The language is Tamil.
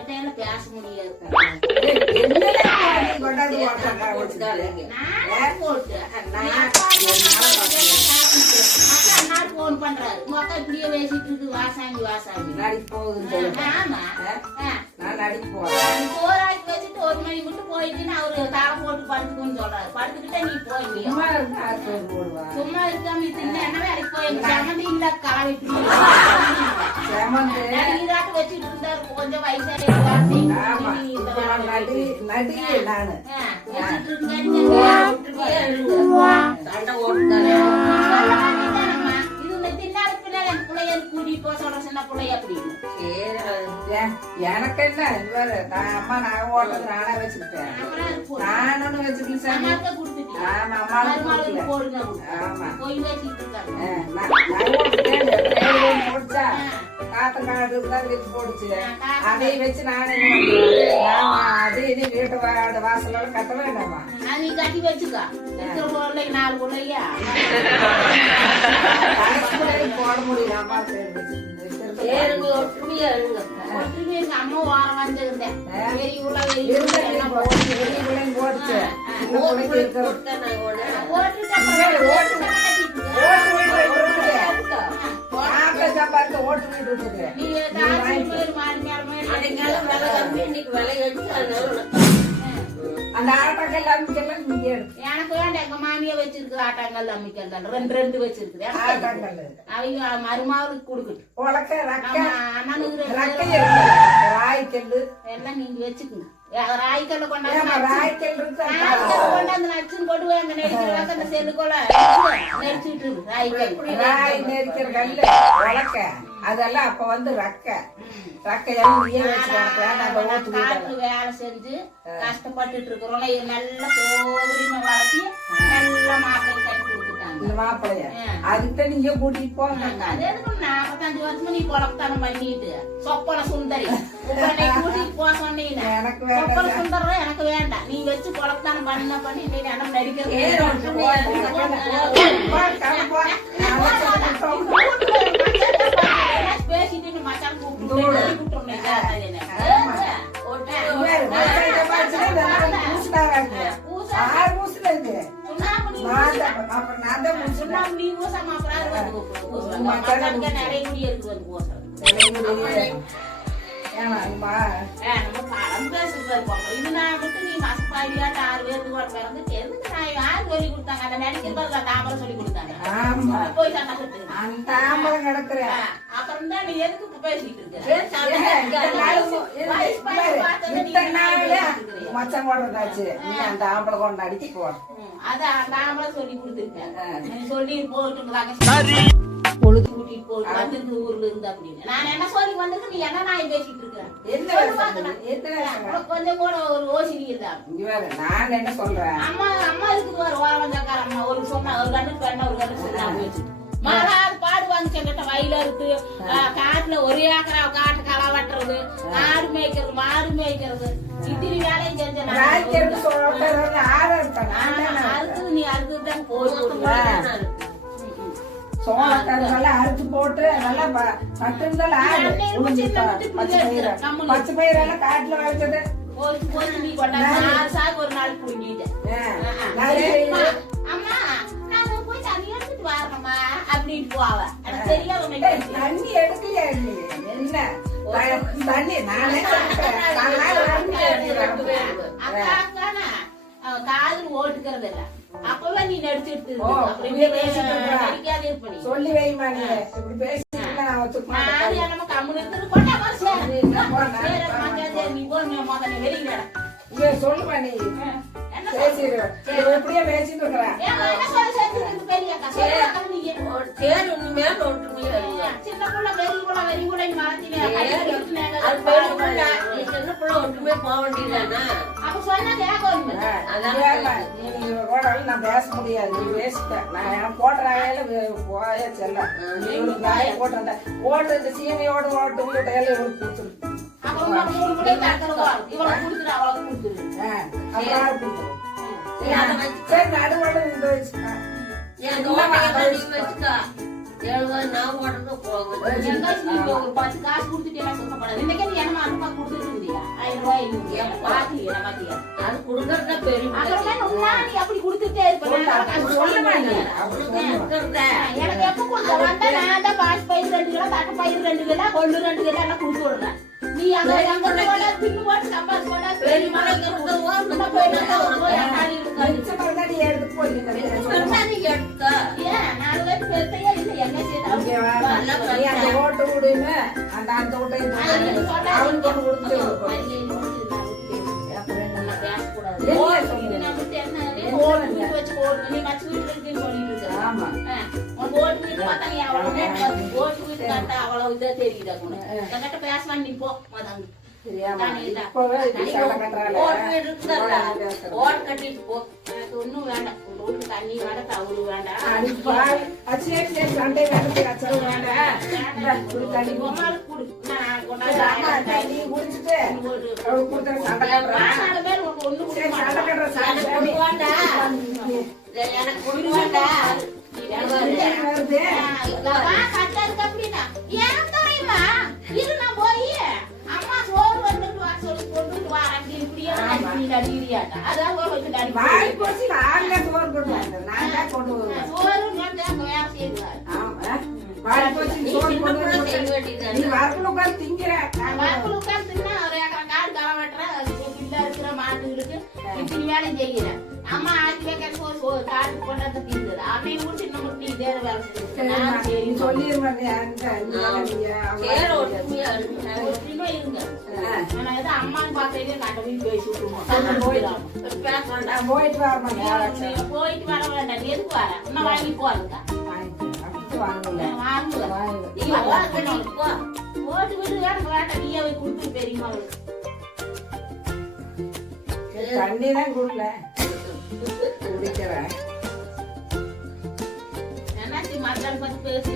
இவட்டையில பேச முடியாது. போன் பண்றாரு மக்கா இப்படியே பேசிட்டு இருக்கு வாசாமி வாசாமி ஆமா போராடி வச்சுட்டு 1 மணி விட்டு போயிட்டுன்னு அவரு தாள போட்டு படுத்துக்குன்னு சொல்றாரு. படுத்துக்கிட்டே நீ போய் சும்மா இருக்காம என்ன வேலைக்கு போய் சமந்தி இல்ல காலை இதாட்டு வச்சுட்டு இருந்தாரு. கொஞ்சம் வயசாக கூட்டிட்டு போக சொல்ற சின்ன பிள்ளைய அப்படின்னு எனக்கு என்ன அம்மா நான் ஓட்டுறது நானே வச்சுக்கிட்டேன். நான் ஒண்ணு வச்சுக்கல போடுச்சா காத்தங்காடு போடுச்சு. அதை வச்சு நானே அது இது வீட்டு வாசலோட கட்ட வேண்டாமா நீ கட்டி வச்சுக்கா 4 பிள்ளையா போட முடியும். அம்மா அம்மா வாரம் வந்திருந்தேன் போடுச்சு. ஓட்டு வீட்டு இருக்குது. அந்த ஆட்டங்கள் அம்மிக்கெல்லாம் நீங்க எனக்கு வேண்டாம். எங்க மாமியா வச்சிருக்குது ஆட்டாங்கல் அம்மிக்கல் 2 வச்சிருக்குது. அவங்க மருமாவுக்கு கொடுக்கட்டும். ராய்க்கல் எல்லாம் நீங்க வச்சுக்கோங்க. ராய்க்கல்ல கொண்டாந்து நச்சுன்னு போட்டு அங்க நெரிக்கிறாங்க. அந்த செல்லுக்குள்ள நெரிச்சுட்டு இருக்கு ராய்க்கல். ராய் நெரிக்கிற கல்லு உலக்க அதெல்லாம் அப்ப வந்து காட்டுல வேலை செஞ்சு கஷ்டப்பட்டுட்டு இருக்கிறோம். நல்ல சோதரிமை வளர்த்தி நல்ல மாப்பிள்ளை கட்டி கொடுத்துட்டாங்க. மாப்பிள்ளைய அதுக்கு நீங்க கூட்டிட்டு போங்க. அது எதுக்கு 45 வருஷமா நீ குழப்பத்தானம் பண்ணிட்டு சொப்பன சுந்தரி கூட்டிட்டு போக சொன்னீங்க. சொப்பன சுந்தரம் எனக்கு வேண்டாம். நீ வச்சு குழப்பத்தானம் பண்ணி இடம் நடிக்கிறது பேசிட்டு மச்சான் நிறைய முடி இருக்கு இது நான் விட்டு நீ மசப்பாடியாட்டு 6 பேருக்கு பிறந்து எதுக்கு நான் யாரு சொல்லி கொடுத்தாங்க? அந்த நடிக்கிறவங்க தாமரம் சொல்லி கொடுத்தாங்க. போய் சண்டை கொடுத்து அப்புறம் தான் நீ எதுக்கு பேசிட்டு இருக்க? மச்சம் போடுறதாச்சு அந்த ஆம்பளை கொண்டு அடிச்சு போற அதான் அந்த ஆம்பளை சொல்லி கொடுத்துருக்கேன். சொல்லி போட்டு பொழுது கூட்டிட்டு போட்டு வந்துருக்கு ஊர்ல இருந்து அப்படின்னு நான் என்ன சொல்லி வந்துருக்கு. நீ என்ன நான் பேசிட்டு இருக்கிறேன்? கொஞ்சம் கூட ஒரு ஓசிரி இல்ல. நான் என்ன சொல்றேன்? அம்மா இருக்குது ஒரு ஓரவஞ்சக்கார அம்மா ஒரு சொன்ன ஒரு கண்ணுக்கு வேணா ஒரு கண்ணு சொன்னாங்க வச்சு மழை பாடுவாங்க. செங்கிட்ட வயல இருக்கு காட்டுல ஒரே ஏக்கரா காட்டு களை வெட்டுறது ஆடு மேய்க்கிறது மாடு மேய்க்கிறது இத்திரி வேலையும் செஞ்சேன். அறுக்குது நீ அறுக்குதான் போய் சோளக்கருங்கெல்லாம் அறுத்து போட்டு நல்லா பச்சை பயிரெல்லாம் காட்டுல வளர்த்தது ஒரு நாள் புரிஞ்சுட்டேன். அம்மா நான் போய் தண்ணி எடுத்துட்டு வரணுமா அப்படின்னு போவ தண்ணி எடுக்கலையா என்ன தண்ணி நானே காதல் ஓட்டுக்கிறது இல்ல. அப்பவே நீ நடிச்சுட்டு சொல்லி வைமா நீ இப்படி பேசிட்டு கம்முன்னு வெளியிட சொல்லுமா நீ எப்படியா பேசிட்டு சின்ன பிள்ளை வெறி கூட ஒன்றுமே போக வேண்டியதானா? அப்ப சொன்னா நான் பேச முடியாது. நீ பேசிட்டேன் நான் போடுறாங்க போய செல்ல போட்டு ஓட்டு இந்த சீமையோட ஓட்டு வீட்டையில இவருக்கு கொடுத்துரு. சரி நடுவோட இந்த வச்சுக்கா ஒரு 10 காசு கொடுத்துட்டு என்ன சொல்லப்படாது. இன்னைக்கு என்ன அனுப்பா கொடுத்துட்டு பாத்தியா பாத்தியா அது குடுக்கறதா பெரிய அப்புறமா உன்னா நீ அப்படி கொடுத்துட்டே இருப்ப சொல்லுமா நீ அப்படி சொல்லுமா எனக்கு எப்ப கொடுத்த வந்தா நான் தான் பாஸ் பயிர் 2 கிலோ தட்டு பயிர் 2 கிலோ கொள்ளு 2 கிலோ எல்லாம் கொடுத்து விடுறேன் நீ அங்க போட பின்னு போட்டு சம்பாதி போட பெரிய மலை கொடுத்தவோ நம்ம மிச்ச மருந்தாடி எடுத்து போய் நீ எடுக்க ஏன் நான் வந்து பெருத்தையா இல்ல என்ன செய்யணும் நீ அந்த ஓட்டு விடுன்னு அந்த ஓட்டை அவன் கொண்டு கொடுத்து ஆமா பேசலாம் நீ போ தெரியாம இப்பவே சண்டை கட்டுறாங்க ஓட் கட்டிட்டு போ ஒண்ணும் வேண்டாம் ரோட்டு தண்ணி வேண்டாம் தவறு வேண்டாம் அடிப்பாய் சரி சரி சண்டை நடத்தி அச்சல் வேண்டாம் தண்ணி பொம்மாளுக்கு கொடு நான் ஆமா, தண்ணி குடிச்சிட்டு அவளுக்கு கொடுத்த சண்டை கட்டுறான் நாலு பேர் உனக்கு ஒண்ணு சரி சண்டை கட்டுற சண்டை கொடுவாண்டா எனக்கு கொடுவாண்டா வருது கட்டதுக்கு அப்படின்னா ஏன் தெரியுமா இது நான் போய் அம்மா சோறு வந்துட்டு வா சொல்லி கொண்டுட்டு வா அப்படின்னு இப்படியே அடியாட்டா அதான் வச்சு அடி வாய் போச்சு நாங்க சோறு கொண்டு வந்தோம் நான் தான் கொண்டு வருவேன் சோறு வந்து அங்க வேலை செய்வார் ஆமா வாய் போச்சு சோறு கொண்டு வந்து நீ வரக்குள்ள உட்கார்ந்து திங்கிற வாக்குல உட்காந்துன்னா ஒரு ஏக்கரை காடு களை வெட்டுறேன் பிள்ளை இருக்கிற மாட்டுகளுக்கு இப்படி வேலை செய்கிறேன் அம்மா ஆக்கி வைக்கிற சோறு காடு கொண்டாந்து தீர்ந்தது அப்படின்னு கூட சின்ன முட்டி இதே வேலை செய்யுது நீ சொல்லிருமா நீ ஒற்றுமை இருங்க நான் ஏதோ அம்மான்னு பார்த்தே கட்டமையும் பேசி விட்டுருவோம் போயிட்டு வரமா போயிட்டு வர வேண்டாம் எதுக்கு வர இன்னும் வாங்கி போறதுக்கா வாங்கல வாங்குவேன் ஓட்டு வீடு வேணும் வேண்டாம் நீயே போய் கொடுத்து தெரியுமா அவளுக்கு தண்ணி தான் குடல குடிக்கிறேன் என்னாச்சு மக்கள் பத்தி பேசி